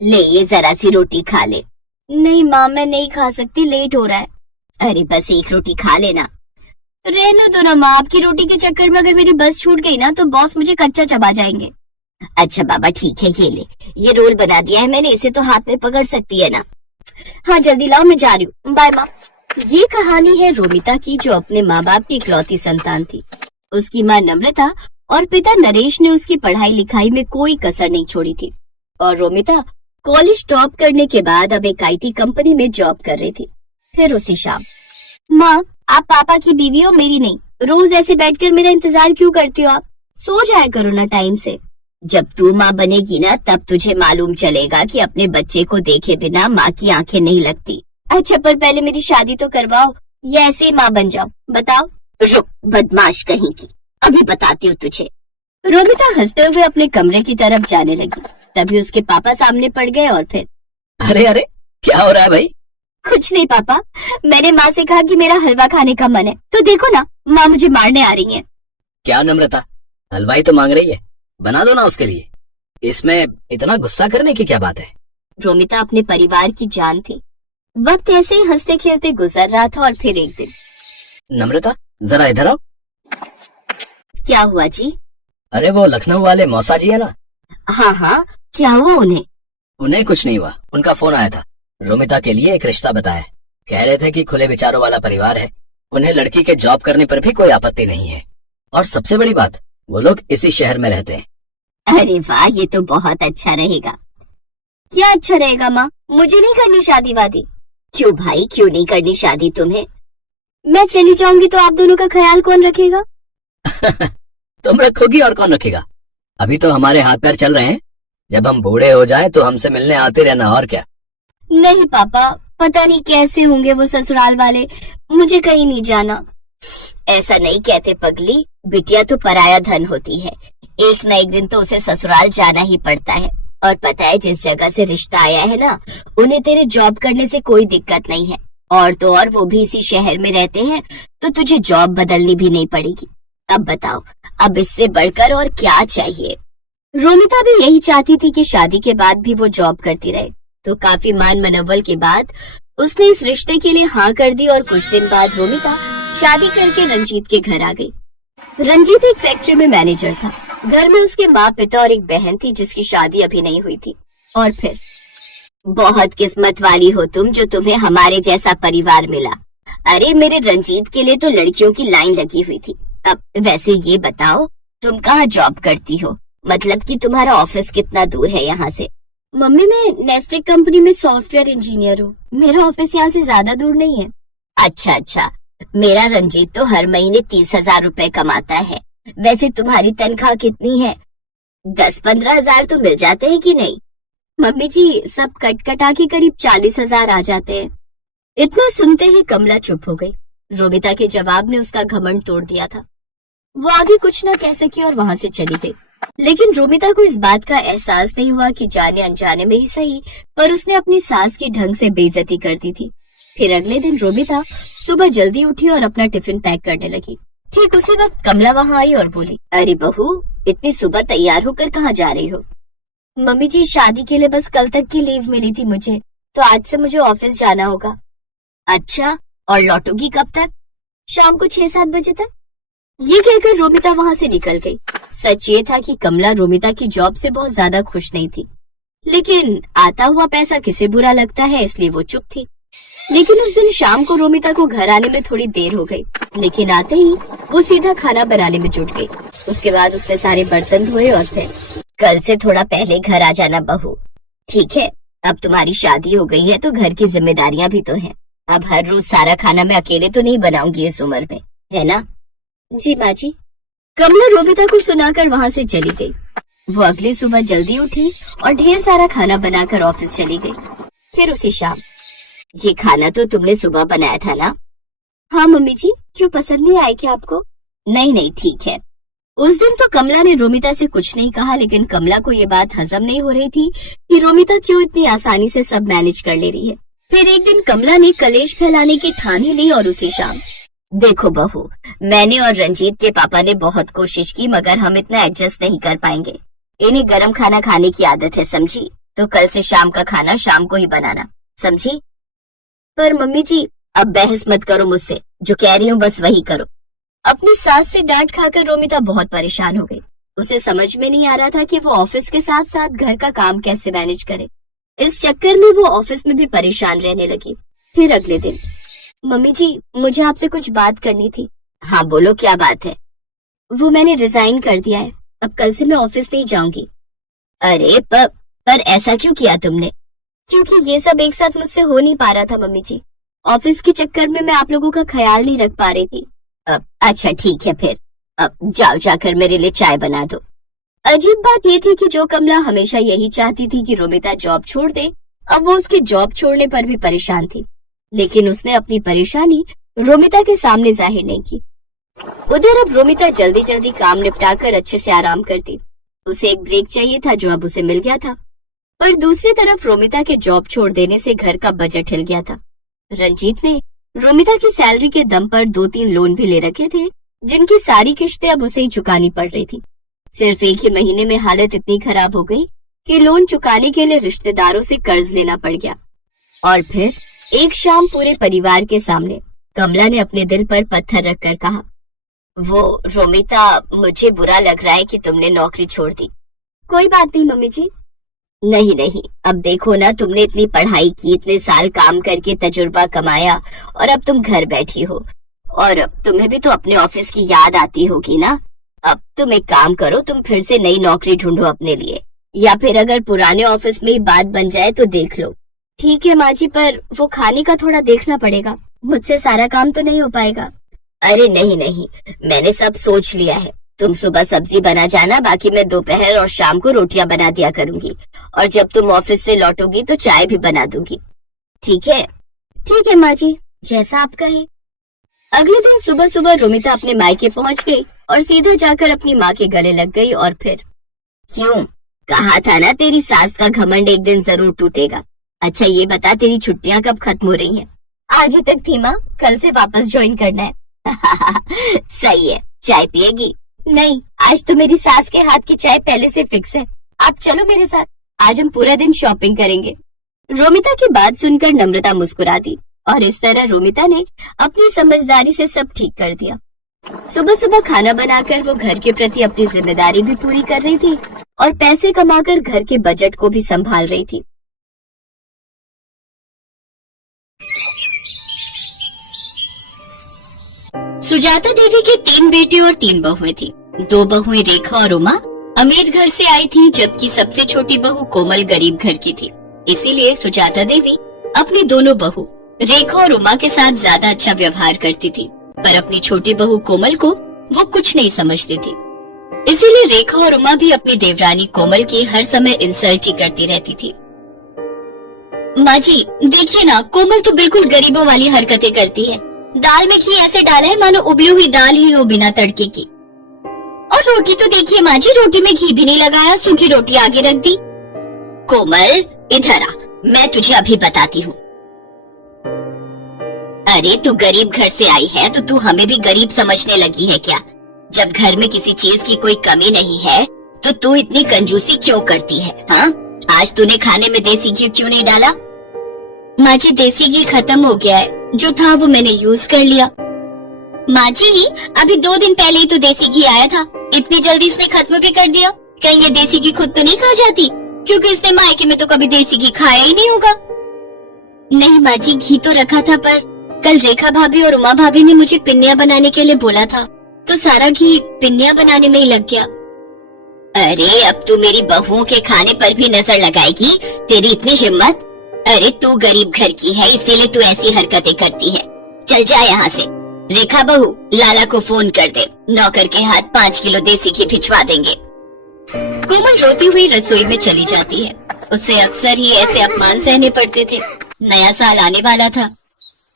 ले ये जरा सी रोटी खा ले। नहीं माँ मैं नहीं खा सकती, लेट हो रहा है। अरे बस एक रोटी खा लेना। रहने दो ना माँ, आपकी रोटी के चक्कर में अगर मेरी बस छूट गई ना तो बॉस मुझे कच्चा चबा जाएंगे। अच्छा बाबा ठीक है, ये ले, ये रोल बना दिया है मैंने, इसे तो हाथ में पकड़ सकती है ना। हाँ जल्दी लाओ, मैं जा रही हूँ, बाय माँ। ये कहानी है रोमिता की, जो अपने माँ बाप की इकलौती संतान थी। उसकी माँ नम्रता और पिता नरेश ने उसकी पढ़ाई लिखाई में कोई कसर नहीं छोड़ी थी और रोमिता कॉलेज टॉप करने के बाद अब एक IT कंपनी में जॉब कर रही थी। फिर उसी शाम, माँ आप पापा की बीवी हो, मेरी नहीं। रोज ऐसे बैठकर मेरा इंतजार क्यों करती हो आप? सो जाया करो ना टाइम से। जब तू माँ बनेगी ना तब तुझे मालूम चलेगा कि अपने बच्चे को देखे बिना माँ की आंखें नहीं लगती। अच्छा पर पहले मेरी शादी तो करवाओ या ऐसे ही माँ बन जाओ, बताओ। रुक बदमाश कहीं की, अभी बताती हूँ तुझे। रोमिता हंसते हुए अपने कमरे की तरफ जाने लगी, तभी उसके पापा सामने पड़ गए और फिर, अरे अरे क्या हो रहा है भाई? कुछ नहीं पापा, मैंने माँ से कहा कि मेरा हलवा खाने का मन है, तो देखो ना माँ मुझे मारने आ रही है। क्या नम्रता, हलवाई तो मांग रही है, बना दो ना उसके लिए, इसमें इतना गुस्सा करने की क्या बात है? रोमिता अपने परिवार की जान थी। वक्त ऐसे ही हंसते खेलते गुजर रहा था और फिर एक दिन, नम्रता जरा इधर आओ। क्या हुआ जी? अरे वो लखनऊ वाले मौसा जी है ना? हाँ हाँ, क्या हुआ उन्हें? उन्हें कुछ नहीं हुआ, उनका फोन आया था, रोमिता के लिए एक रिश्ता बताया। कह रहे थे कि खुले विचारों वाला परिवार है, उन्हें लड़की के जॉब करने पर भी कोई आपत्ति नहीं है, और सबसे बड़ी बात वो लोग इसी शहर में रहते हैं। अरे वाह, ये तो बहुत अच्छा रहेगा। क्या अच्छा रहेगा माँ? मुझे नहीं करनी शादी वादी। क्यों भाई, क्यों नहीं करनी शादी तुम्हें? मैं चली जाऊंगी तो आप दोनों का ख्याल कौन रखेगा? तुम रखोगी और कौन रखेगा? अभी तो हमारे हाथ पैर चल रहे हैं, जब हम बूढ़े हो जाएं तो हमसे मिलने आते रहना, और क्या। नहीं पापा, पता नहीं कैसे होंगे वो ससुराल वाले, मुझे कहीं नहीं जाना। ऐसा नहीं कहते पगली, बिटिया तो पराया धन होती है, एक न एक दिन तो उसे ससुराल जाना ही पड़ता है। और पता है जिस जगह से रिश्ता आया है ना, उन्हें तेरे जॉब करने से कोई दिक्कत नहीं है, और तो और वो भी इसी शहर में रहते हैं, तो तुझे जॉब बदलनी भी नहीं पड़ेगी। अब बताओ, अब इससे बढ़कर और क्या चाहिए? रोमिता भी यही चाहती थी कि शादी के बाद भी वो जॉब करती रहे, तो काफी मान मनोबल के बाद उसने इस रिश्ते के लिए हाँ कर दी। और कुछ दिन बाद रोमिता शादी करके रंजीत के घर आ गई। रंजीत एक फैक्ट्री में मैनेजर था। घर में उसके माँ पिता और एक बहन थी जिसकी शादी अभी नहीं हुई थी। और फिर, बहुत किस्मत वाली हो तुम जो तुम्हें हमारे जैसा परिवार मिला। अरे मेरे रंजीत के लिए तो लड़कियों की लाइन लगी हुई थी। अब वैसे ये बताओ, तुम कहाँ जॉब करती हो? मतलब कि तुम्हारा ऑफिस कितना दूर है यहाँ से? मम्मी मैं नेस्टेक कंपनी में सॉफ्टवेयर इंजीनियर हूँ, मेरा ऑफिस यहाँ से ज्यादा दूर नहीं है। अच्छा अच्छा, मेरा रंजीत तो हर महीने 30,000 रुपए कमाता है। वैसे तुम्हारी तनख्वाह कितनी है? 10-15 हजार तो मिल जाते हैं कि नहीं? मम्मी जी सब कट कटा के करीब 40,000 आ जाते हैं। इतना सुनते ही कमला चुप हो गई। रोमिता के जवाब ने उसका घमंड तोड़ दिया था। वो आगे कुछ न कह सकी और वहाँ से चली गई। लेकिन रोमिता को इस बात का एहसास नहीं हुआ कि जाने अनजाने में ही सही, पर उसने अपनी सास की ढंग से बेइज्जती कर दी थी। फिर अगले दिन रोमिता सुबह जल्दी उठी और अपना टिफिन पैक करने लगी। ठीक उसी वक्त कमला वहाँ आई और बोली, अरे बहू इतनी सुबह तैयार होकर कहाँ जा रही हो? मम्मी जी शादी के लिए बस कल तक की लीव मिली थी मुझे, तो आज से मुझे ऑफिस जाना होगा। अच्छा, और लौटोगी कब तक? शाम को 6-7 बजे तक। ये कहकर रोमिता वहाँ से निकल गई। सच ये था कि कमला रोमिता की जॉब से बहुत ज्यादा खुश नहीं थी, लेकिन आता हुआ पैसा किसे बुरा लगता है, इसलिए वो चुप थी। लेकिन उस दिन शाम को रोमिता को घर आने में थोड़ी देर हो गई, लेकिन आते ही वो सीधा खाना बनाने में जुट गई। उसके बाद उसने सारे बर्तन धोए और फिर, कल से थोड़ा पहले घर आ जाना बहू, ठीक है? अब तुम्हारी शादी हो गई है तो घर की जिम्मेदारियां भी तो हैं। अब हर रोज सारा खाना मैं अकेले तो नहीं बनाऊंगी इस उम्र में, है ना? जी माँ जी। कमला रोमिता को सुनाकर वहाँ से चली गई। वो अगली सुबह जल्दी उठी और ढेर सारा खाना बनाकर ऑफिस चली गई। फिर उसी शाम, ये खाना तो तुमने सुबह बनाया था ना? हाँ मम्मी जी, क्यों पसंद नहीं आया क्या आपको? नहीं नहीं ठीक है। उस दिन तो कमला ने रोमिता से कुछ नहीं कहा, लेकिन कमला को ये बात हजम नहीं हो रही थी कि रोमिता क्यों इतनी आसानी से सब मैनेज कर ले रही है। फिर एक दिन कमला ने कलेश फैलाने की ठानी ली और उसी शाम, देखो बहू, मैंने और रंजीत के पापा ने बहुत कोशिश की, मगर हम इतना एडजस्ट नहीं कर पाएंगे। इन्हें गरम खाना खाने की आदत है समझी, तो कल से शाम का खाना शाम को ही बनाना, समझी? पर मम्मी जी, अब बहस मत करो मुझसे, जो कह रही हूँ बस वही करो। अपनी सास से डांट खाकर रोमिता बहुत परेशान हो गई। उसे समझ में नहीं आ रहा था कि वो ऑफिस के साथ साथ घर का काम कैसे मैनेज करे। इस चक्कर में वो ऑफिस में भी परेशान रहने लगी। फिर अगले दिन, मम्मी जी, मुझे आपसे कुछ बात करनी थी। हाँ बोलो, क्या बात है? वो मैंने रिजाइन कर दिया है, अब कल से मैं ऑफिस नहीं जाऊंगी। अरे पर ऐसा क्यों किया तुमने? क्योंकि ये सब एक साथ मुझसे हो नहीं पा रहा था मम्मी जी। ऑफिस के चक्कर में मैं आप लोगों का ख्याल नहीं रख पा रही थी। अच्छा ठीक है, फिर अब जाओ, जाकर मेरे लिए चाय बना दो। अजीब बात ये थी कि जो कमला हमेशा यही चाहती थी कि रोमिता जॉब छोड़ दे, अब वो उसके जॉब छोड़ने पर भी परेशान थी। लेकिन उसने अपनी परेशानी रोमिता के सामने जाहिर नहीं की। उधर अब रोमिता जल्दी जल्दी काम निपटाकर अच्छे से आराम करती। उसे एक ब्रेक चाहिए था जो अब उसे मिल गया था। पर दूसरी तरफ रोमिता के जॉब छोड़ देने से घर का बजट हिल गया था। रंजीत ने रोमिता की सैलरी के दम पर 2-3 लोन भी ले रखे थे, जिनकी सारी किश्तें अब उसे ही चुकानी पड़ रही थी। सिर्फ एक ही महीने में हालत इतनी खराब हो गई कि लोन चुकाने के लिए रिश्तेदारों से कर्ज लेना पड़ गया। और फिर एक शाम पूरे परिवार के सामने कमला ने अपने दिल पर पत्थर रखकर कहा, वो रोमिता, मुझे बुरा लग रहा है कि तुमने नौकरी छोड़ दी। कोई बात नहीं मम्मी जी। नहीं, अब देखो ना, तुमने इतनी पढ़ाई की, इतने साल काम करके तजुर्बा कमाया, और अब तुम घर बैठी हो, और अब तुम्हें भी तो अपने ऑफिस की याद आती होगी ना। अब तुम एक काम करो, तुम फिर से नई नौकरी ढूंढो अपने लिए, या फिर अगर पुराने ऑफिस में ही बात बन जाए तो देख लो। ठीक है माँ जी, पर वो खाने का थोड़ा देखना पड़ेगा, मुझसे सारा काम तो नहीं हो पाएगा। अरे नहीं, मैंने सब सोच लिया है। तुम सुबह सब्जी बना जाना, बाकी मैं दोपहर और शाम को रोटियां बना दिया करूंगी, और जब तुम ऑफिस से लौटोगी तो चाय भी बना दूंगी। ठीक है माँ जी, जैसा आप कहें। अगले दिन सुबह सुबह रोमिता अपने मायके पहुंच गई और सीधा जाकर अपनी माँ के गले लग गई। और फिर, क्यों? कहा था ना, तेरी सास का घमंड एक दिन जरूर टूटेगा। अच्छा ये बता, तेरी छुट्टियां कब खत्म हो रही हैं? आज ही तक थी माँ, कल से वापस ज्वाइन करना है। सही है, चाय पिएगी? नहीं, आज तो मेरी सास के हाथ की चाय पहले से फिक्स है। आप चलो मेरे साथ, आज हम पूरा दिन शॉपिंग करेंगे। रोमिता की बात सुनकर नम्रता मुस्कुरा दी, और इस तरह रोमिता ने अपनी समझदारी से सब ठीक कर दिया। सुबह सुबह खाना बनाकर वो घर के प्रति अपनी जिम्मेदारी भी पूरी कर रही थी, और पैसे कमाकर घर के बजट को भी संभाल रही थी। सुजाता देवी के 3 बेटे और 3 बहुएं थी। 2 बहुएं रेखा और उमा अमीर घर से आई थी, जबकि सबसे छोटी बहू कोमल गरीब घर की थी। इसीलिए सुजाता देवी अपनी दोनों बहू रेखा और उमा के साथ ज्यादा अच्छा व्यवहार करती थी, पर अपनी छोटी बहू कोमल को वो कुछ नहीं समझती थी। इसीलिए रेखा और उमा भी अपनी देवरानी कोमल की हर समय इंसल्ट ही करती रहती थी। माँ जी देखिए ना, कोमल तो बिल्कुल गरीबों वाली हरकतें करती है। दाल में घी ऐसे डाला है मानो उबली हुई दाल ही हो बिना तड़के की। और रोटी तो देखिए माँ जी, रोटी में घी भी नहीं लगाया, सूखी रोटी आगे रख दी। कोमल इधर आ, मैं तुझे अभी बताती हूँ। अरे तू गरीब घर से आई है तो तू हमें भी गरीब समझने लगी है क्या? जब घर में किसी चीज की कोई कमी नहीं है तो तू इतनी कंजूसी क्यों करती है? हाँ, आज तूने खाने में देसी घी क्यों नहीं डाला? माँ जी देसी घी खत्म हो गया है, जो था वो मैंने यूज कर लिया। माँ जी अभी 2 दिन पहले ही तो देसी घी आया था, इतनी जल्दी इसने खत्म भी कर दिया। कहीं ये देसी घी खुद तो नहीं खा जाती? क्योंकि इसने मायके में तो कभी देसी घी खाया ही नहीं होगा। नहीं माँ जी, घी तो रखा था, पर कल रेखा भाभी और उमा भाभी ने मुझे पिन्नियाँ बनाने के लिए बोला था, तो सारा घी पिन्नियाँ बनाने में ही लग गया। अरे अब तू मेरी बहुओं के खाने पर भी नजर लगाएगी? तेरी इतनी हिम्मत? अरे तू गरीब घर की है, इसीलिए तू ऐसी हरकतें करती है। चल जा यहाँ से। रेखा बहू, लाला को फोन कर दे, नौकर के हाथ 5 किलो देसी घी भिजवा देंगे। कोमल रोती हुई रसोई में चली जाती है। उससे अक्सर ही ऐसे अपमान सहने पड़ते थे। नया साल आने वाला था,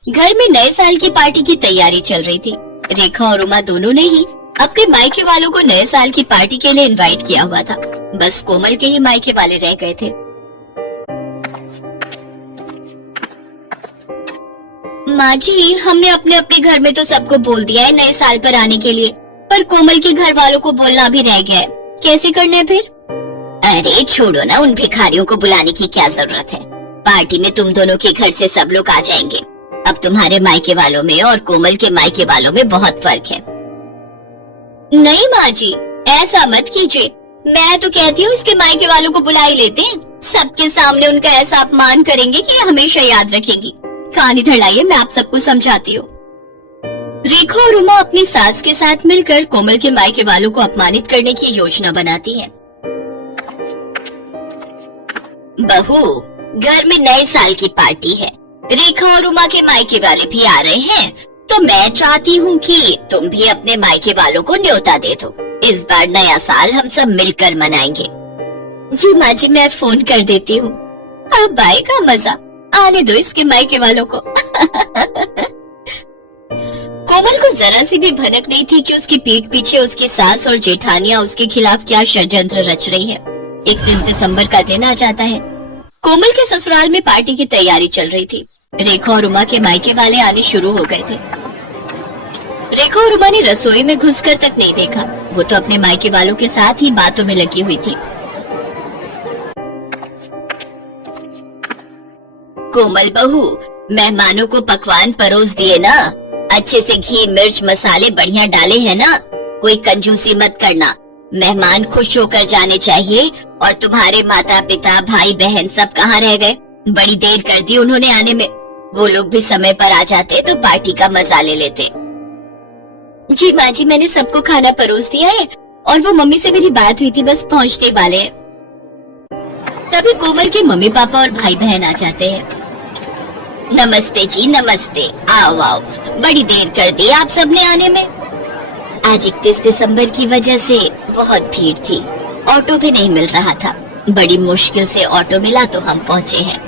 घर में नए साल की पार्टी की तैयारी चल रही थी। रेखा और उमा दोनों ने ही अपने मायके वालों को नए साल की पार्टी के लिए इनवाइट किया हुआ था। बस कोमल के ही मायके वाले रह गए थे। माँ जी हमने अपने अपने घर में तो सबको बोल दिया है नए साल पर आने के लिए, पर कोमल के घर वालों को बोलना भी रह गया है। कैसे करना है फिर? अरे छोड़ो ना, उन भिखारियों को बुलाने की क्या जरूरत है। पार्टी में तुम दोनों के घर से सब लोग आ जाएंगे। अब तुम्हारे मायके वालों में और कोमल के मायके वालों में बहुत फर्क है। नहीं माँ जी, ऐसा मत कीजिए। मैं तो कहती हूँ इसके मायके वालों को बुला ही लेते हैं। सबके सामने उनका ऐसा अपमान करेंगे कि हमेशा याद रखेंगी। कान इधर लाइए, मैं आप सबको समझाती हूँ। रेखा और उमा अपनी सास के साथ मिलकर कोमल के मायके वालों को अपमानित करने की योजना बनाती है। बहू, घर में नए साल की पार्टी है। रेखा और उमा के मायके वाले भी आ रहे हैं, तो मैं चाहती हूँ कि तुम भी अपने मायके वालों को न्योता दे दो। इस बार नया साल हम सब मिलकर मनाएंगे। जी माँ जी, मैं फोन कर देती हूँ। अब आएगा मजा, आने दो इसके मायके वालों को। कोमल को जरा सी भी भनक नहीं थी कि उसकी पीठ पीछे उसकी सास और जेठानियां उसके खिलाफ क्या षड्यंत्र रच रही है। 31 दिसंबर का दिन आ जाता है। कोमल के ससुराल में पार्टी की तैयारी चल रही थी। रेखा और उमा के मायके वाले आने शुरू हो गए थे। रेखा और उमा ने रसोई में घुसकर तक नहीं देखा। वो तो अपने मायके वालों के साथ ही बातों में लगी हुई थी। कोमल बहू, मेहमानों को पकवान परोस दिए ना? अच्छे से घी मिर्च मसाले बढ़िया डाले हैं ना? कोई कंजूसी मत करना। मेहमान खुश होकर जाने चाहिए। और तुम्हारे माता पिता भाई बहन सब कहाँ रह गए? बड़ी देर कर दी उन्होंने आने में। वो लोग भी समय पर आ जाते तो पार्टी का मजा ले लेते। जी माँ जी, मैंने सबको खाना परोस दिया है और वो मम्मी से मेरी बात हुई थी, बस पहुँचने वाले हैं। तभी कोमल के मम्मी पापा और भाई बहन आ जाते हैं। नमस्ते जी, नमस्ते। आओ आओ, बड़ी देर कर दी आप सबने आने में। आज 31 दिसंबर की वजह से बहुत भीड़ थी, ऑटो भी नहीं मिल रहा था। बड़ी मुश्किल से ऑटो मिला तो हम पहुँचे हैं।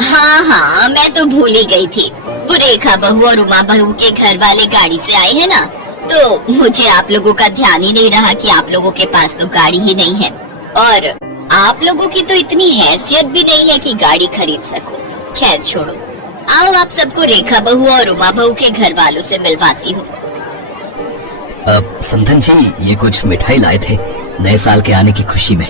हाँ, मैं तो भूल ही गई थी। वो रेखा बहू और उमा बहू के घर वाले गाड़ी से आए हैं ना, तो मुझे आप लोगों का ध्यान ही नहीं रहा कि आप लोगों के पास तो गाड़ी ही नहीं है। और आप लोगों की तो इतनी हैसियत भी नहीं है कि गाड़ी खरीद सको। खैर छोड़ो, आओ आप सबको रेखा बहू और उमा बहू के घर वालों से मिलवाती हूँ। समधन जी, ये कुछ मिठाई लाए थे नए साल के आने की खुशी में।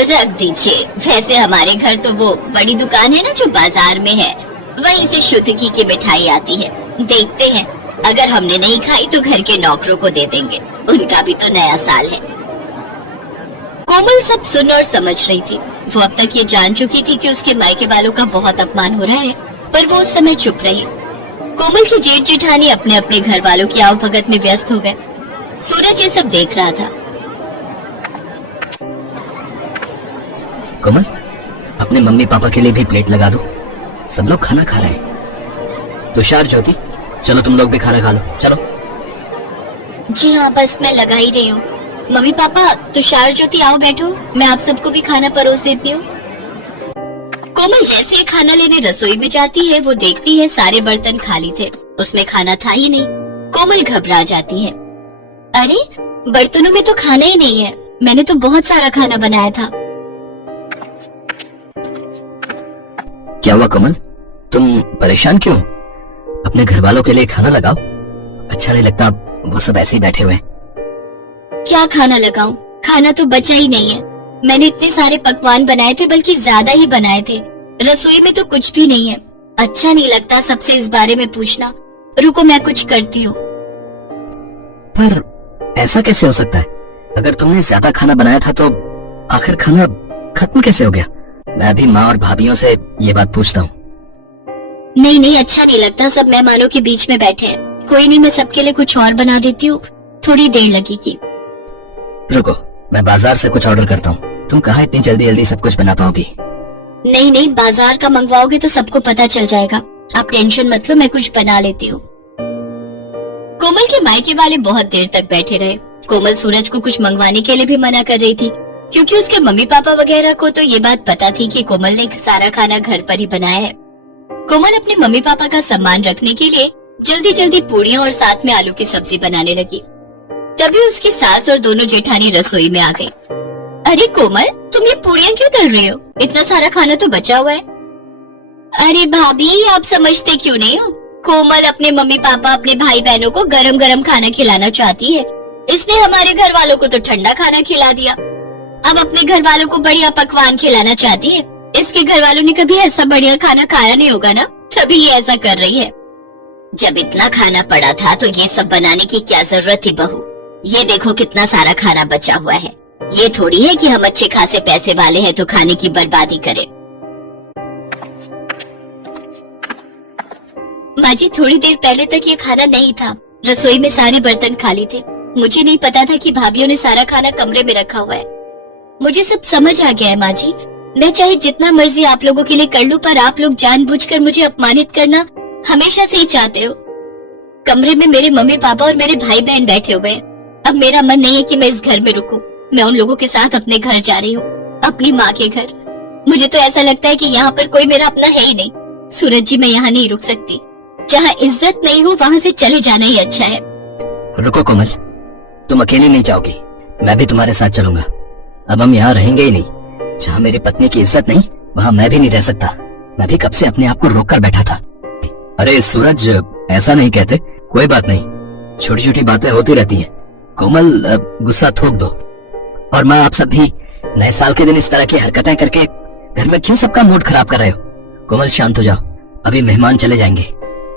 रख दीजिए। वैसे हमारे घर तो वो बड़ी दुकान है ना जो बाजार में है, वहीं से शुद्ध घी की मिठाई आती है। देखते हैं, अगर हमने नहीं खाई तो घर के नौकरों को दे देंगे, उनका भी तो नया साल है। कोमल सब सुन और समझ रही थी। वो अब तक ये जान चुकी थी कि उसके मायके वालों का बहुत अपमान हो रहा है, पर वो उस समय चुप रही। कोमल की जेठ जेठानी अपने अपने घर वालों की आवभगत में व्यस्त हो गए। सूरज ये सब देख रहा था। कोमल, अपने मम्मी पापा के लिए भी प्लेट लगा दो, सब लोग खाना खा रहे हैं। तुषार, ज्योति, चलो तुम लोग भी खाना खा लो, चलो। जी हाँ, बस मैं लगा ही रही हूँ। मम्मी पापा, तुषार ज्योति आओ बैठो, मैं आप सबको भी खाना परोस देती हूँ। कोमल जैसे ही खाना लेने रसोई में जाती है, वो देखती है सारे बर्तन खाली थे, उसमें खाना था ही नहीं। कोमल घबरा जाती है। अरे, बर्तनों में तो खाना ही नहीं है, मैंने तो बहुत सारा खाना बनाया था। क्या हुआ कोमल, तुम परेशान क्यों? अपने घर वालों के लिए खाना लगाओ। अच्छा नहीं लगता वो सब ऐसे ही बैठे हुए। क्या खाना लगाऊं? खाना तो बचा ही नहीं है। मैंने इतने सारे पकवान बनाए थे, बल्कि ज्यादा ही बनाए थे। रसोई में तो कुछ भी नहीं है। अच्छा नहीं लगता सबसे इस बारे में पूछना। रुको, मैं कुछ करती हूँ। पर ऐसा कैसे हो सकता है? अगर तुमने ज्यादा खाना बनाया था तो आखिर खाना खत्म कैसे हो गया? मैं अभी माँ और भाभीियों से ये बात पूछता हूँ। नहीं, अच्छा नहीं लगता, सब मेहमानों के बीच में बैठे हैं। कोई नहीं, मैं सबके लिए कुछ और बना देती हूँ, थोड़ी देर लगेगी। रुको, मैं बाजार से कुछ ऑर्डर करता हूँ। तुम कहाँ इतनी जल्दी जल्दी सब कुछ बना पाओगी? नहीं, बाजार का मंगवाओगे तो सबको पता चल जाएगा। आप टेंशन मत लो, मैं कुछ बना लेती हूँ। कोमल के मायके वाले बहुत देर तक बैठे रहे। कोमल सूरज को कुछ मंगवाने के लिए भी मना कर रही थी, क्योंकि उसके मम्मी पापा वगैरह को तो ये बात पता थी कि कोमल ने सारा खाना घर पर ही बनाया है। कोमल अपने मम्मी पापा का सम्मान रखने के लिए जल्दी जल्दी पूड़ियाँ और साथ में आलू की सब्जी बनाने लगी। तभी उसकी सास और दोनों जेठानी रसोई में आ गई। अरे कोमल, तुम ये पूड़ियाँ क्यों तल रही हो? इतना सारा खाना तो बचा हुआ है। अरे भाभी, आप समझते क्यों नहीं हो? कोमल अपने मम्मी पापा अपने भाई बहनों को गरम गरम खाना खिलाना चाहती है, इसने हमारे घर वालों को तो ठंडा खाना खिला दिया। अब अपने घर वालों को बढ़िया पकवान खिलाना चाहती है। इसके घर वालों ने कभी ऐसा बढ़िया खाना खाया नहीं होगा ना, तभी ये ऐसा कर रही है। जब इतना खाना पड़ा था तो ये सब बनाने की क्या जरूरत थी बहू। ये देखो कितना सारा खाना बचा हुआ है। ये थोड़ी है कि हम अच्छे खासे पैसे वाले हैं तो खाने की बर्बादी करें। माँ जी, थोड़ी देर पहले तक ये खाना नहीं था। रसोई में सारे बर्तन खाली थे। मुझे नहीं पता था कि भाभीयों ने सारा खाना कमरे में रखा हुआ है। मुझे सब समझ आ गया है माँ जी। मैं चाहे जितना मर्जी आप लोगों के लिए कर लूं, पर आप लोग जानबूझकर मुझे अपमानित करना हमेशा से ही चाहते हो। कमरे में मेरे मम्मी पापा और मेरे भाई बहन बैठे हुए हैं। अब मेरा मन नहीं है कि मैं इस घर में रुकूं। मैं उन लोगों के साथ अपने घर जा रही हूँ, अपनी माँ के घर। मुझे तो ऐसा लगता है कि यहाँ पर कोई मेरा अपना है ही नहीं। सूरज जी, मैं यहाँ नहीं रुक सकती। जहाँ इज्जत नहीं हो वहाँ से चले जाना ही अच्छा है। रुको कोमल, तुम अकेली नहीं जाओगी, मैं भी तुम्हारे साथ चलूंगा। अब हम यहाँ रहेंगे ही नहीं। जहाँ मेरी पत्नी की इज्जत नहीं, वहाँ मैं भी नहीं रह सकता। मैं भी कब से अपने आप को रोक कर बैठा था। अरे सूरज, ऐसा नहीं कहते। कोई बात नहीं, छोटी छोटी बातें होती रहती हैं। कोमल, गुस्सा थोक दो। और मैं आप सब भी नए साल के दिन इस तरह की हरकतें करके घर में क्यों सबका मूड खराब कर रहे हो? कोमल शांत हो जाओ, अभी मेहमान चले जाएंगे,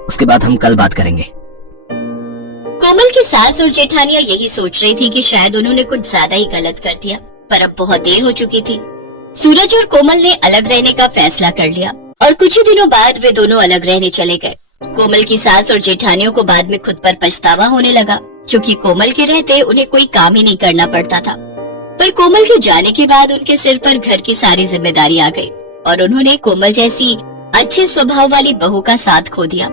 उसके बाद हम कल बात करेंगे। कोमल की सास और जेठानियां यही सोच रही थी कि शायद उन्होंने कुछ ज्यादा ही गलत कर दिया, पर अब बहुत देर हो चुकी थी। सूरज और कोमल ने अलग रहने का फैसला कर लिया और कुछ ही दिनों बाद वे दोनों अलग रहने चले गए। कोमल की सास और जेठानियों को बाद में खुद पर पछतावा होने लगा, क्योंकि कोमल के रहते उन्हें कोई काम ही नहीं करना पड़ता था। पर कोमल के जाने के बाद उनके सिर पर घर की सारी जिम्मेदारी आ गई और उन्होंने कोमल जैसी अच्छे स्वभाव वाली बहू का साथ खो दिया।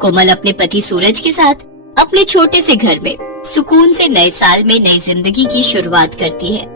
कोमल अपने पति सूरज के साथ अपने छोटे से घर में सुकून से नए साल में नई जिंदगी की शुरुआत करती है।